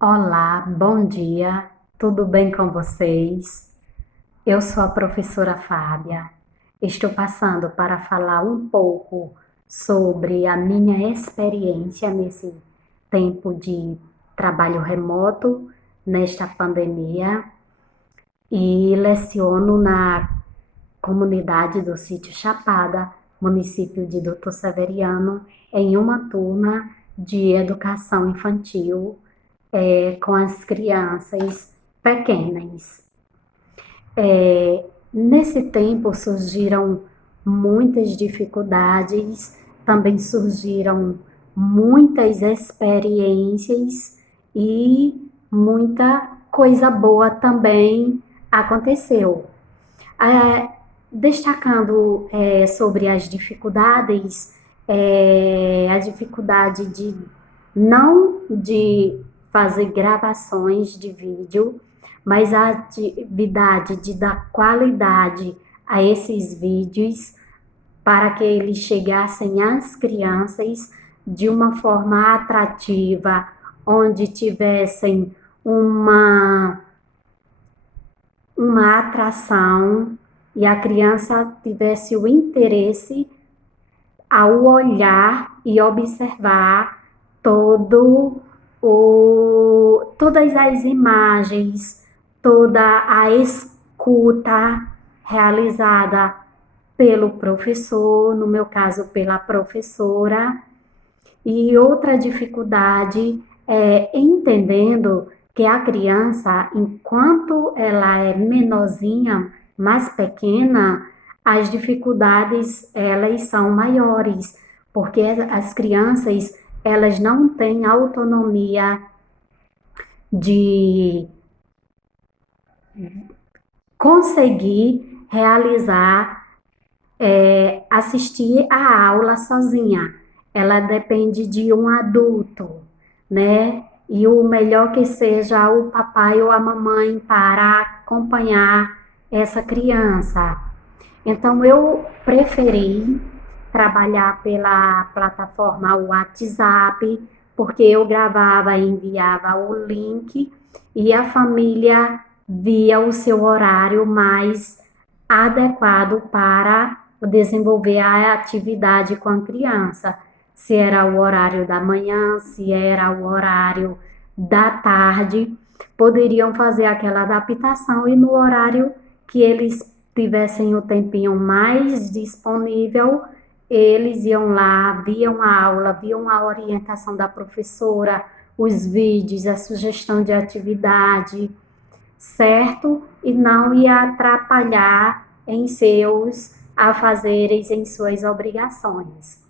Olá, bom dia, tudo bem com vocês? Eu sou a professora Fábia. Estou passando para falar um pouco sobre a minha experiência nesse tempo de trabalho remoto, nesta pandemia, e leciono na comunidade do Sítio Chapada, município de Doutor Severiano, em uma turma de educação infantil com as crianças pequenas. Nesse tempo surgiram muitas dificuldades, também surgiram muitas experiências e muita coisa boa também aconteceu. É, Destacando sobre as dificuldades, a dificuldade de não de fazer gravações de vídeo, mas a atividade de dar qualidade a esses vídeos para que eles chegassem às crianças de uma forma atrativa, onde tivessem uma uma atração e a criança tivesse o interesse ao olhar e observar todas as imagens, toda a escuta realizada pelo professor, no meu caso pela professora. E outra dificuldade é entendendo que a criança, enquanto ela é menorzinha, mais pequena, as dificuldades elas são maiores, porque as crianças elas não têm autonomia de conseguir realizar, assistir a aula sozinha. Ela depende de um adulto, né? E o melhor que seja o papai ou a mamãe para acompanhar essa criança. Então, eu preferi trabalhar pela plataforma WhatsApp, porque eu gravava e enviava o link e a família via o seu horário mais adequado para desenvolver a atividade com a criança. Se era o horário da manhã, se era o horário da tarde, poderiam fazer aquela adaptação e no horário que eles tivessem o tempinho mais disponível, eles iam lá, viam a aula, viam a orientação da professora, os vídeos, a sugestão de atividade, certo? E não ia atrapalhar em seus afazeres, em suas obrigações.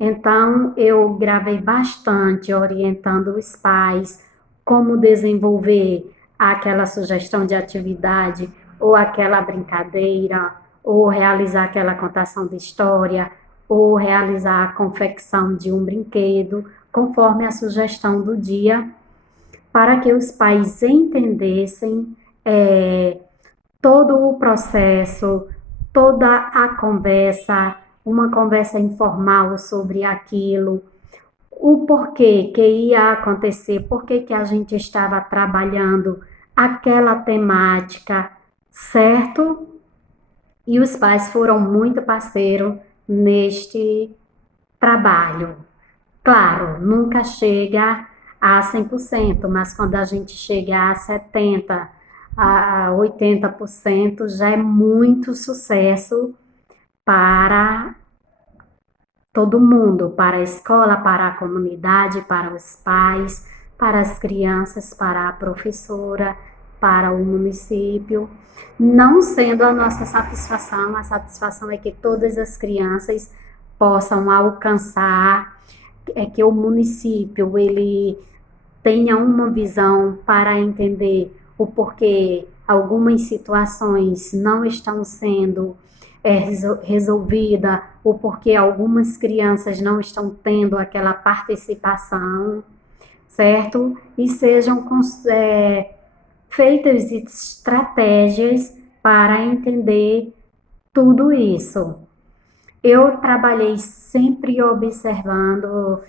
Então, eu gravei bastante orientando os pais como desenvolver aquela sugestão de atividade, ou aquela brincadeira, ou realizar aquela contação de história, ou realizar a confecção de um brinquedo, conforme a sugestão do dia, para que os pais entendessem todo o processo, toda a conversa, uma conversa informal sobre aquilo, o porquê que ia acontecer, por que a gente estava trabalhando aquela temática, certo? E os pais foram muito parceiros neste trabalho. Claro, nunca chega a 100%, mas quando a gente chega a 70%, a 80% já é muito sucesso para todo mundo, para a escola, para a comunidade, para os pais, para as crianças, para a professora, para o município. Não sendo a nossa satisfação, a satisfação é que todas as crianças possam alcançar, é que o município ele tenha uma visão para entender o porquê algumas situações não estão sendo resolvidas, o porquê algumas crianças não estão tendo aquela participação, certo? E sejam feitas estratégias para entender tudo isso. Eu trabalhei sempre observando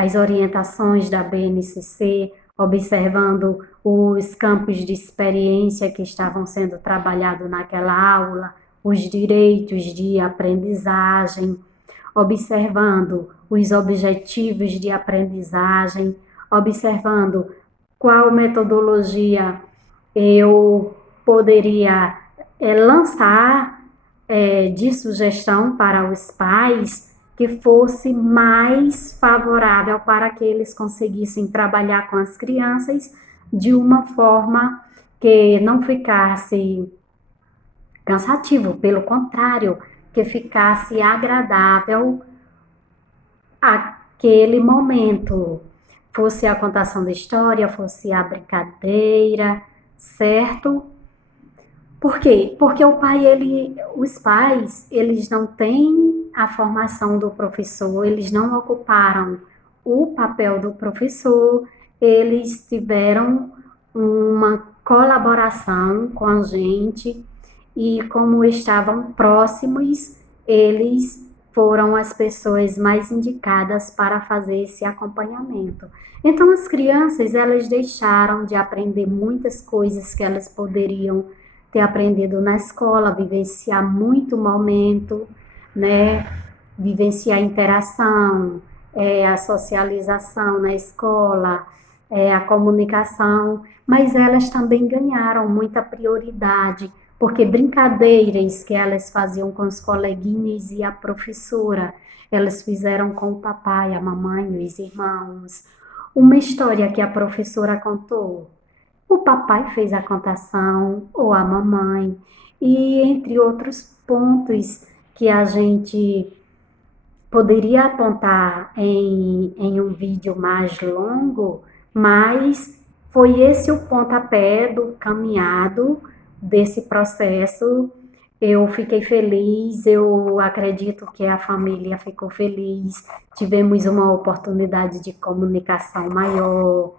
as orientações da BNCC, observando os campos de experiência que estavam sendo trabalhados naquela aula, os direitos de aprendizagem, observando os objetivos de aprendizagem, observando qual metodologia eu poderia lançar de sugestão para os pais que fosse mais favorável para que eles conseguissem trabalhar com as crianças de uma forma que não ficasse cansativo, pelo contrário, que ficasse agradável aquele momento, fosse a contação da história, fosse a brincadeira, certo? Por quê? Porque os pais, eles não têm a formação do professor, eles não ocuparam o papel do professor, eles tiveram uma colaboração com a gente e como estavam próximos, eles foram as pessoas mais indicadas para fazer esse acompanhamento. Então, as crianças, elas deixaram de aprender muitas coisas que elas poderiam ter aprendido na escola, vivenciar muito momento, né? Vivenciar a interação, a socialização na escola, a comunicação, mas elas também ganharam muita prioridade, porque brincadeiras que elas faziam com os coleguinhas e a professora, elas fizeram com o papai, a mamãe, os irmãos. Uma história que a professora contou, o papai fez a contação, ou a mamãe, e entre outros pontos que a gente poderia apontar em um vídeo mais longo, mas foi esse o pontapé do caminhado desse processo. Eu fiquei feliz, eu acredito que a família ficou feliz, tivemos uma oportunidade de comunicação maior,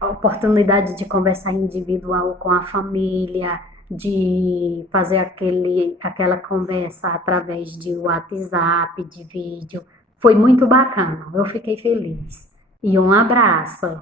a oportunidade de conversar individual com a família, de fazer aquela conversa através de WhatsApp, de vídeo. Foi muito bacana, eu fiquei feliz. E um abraço.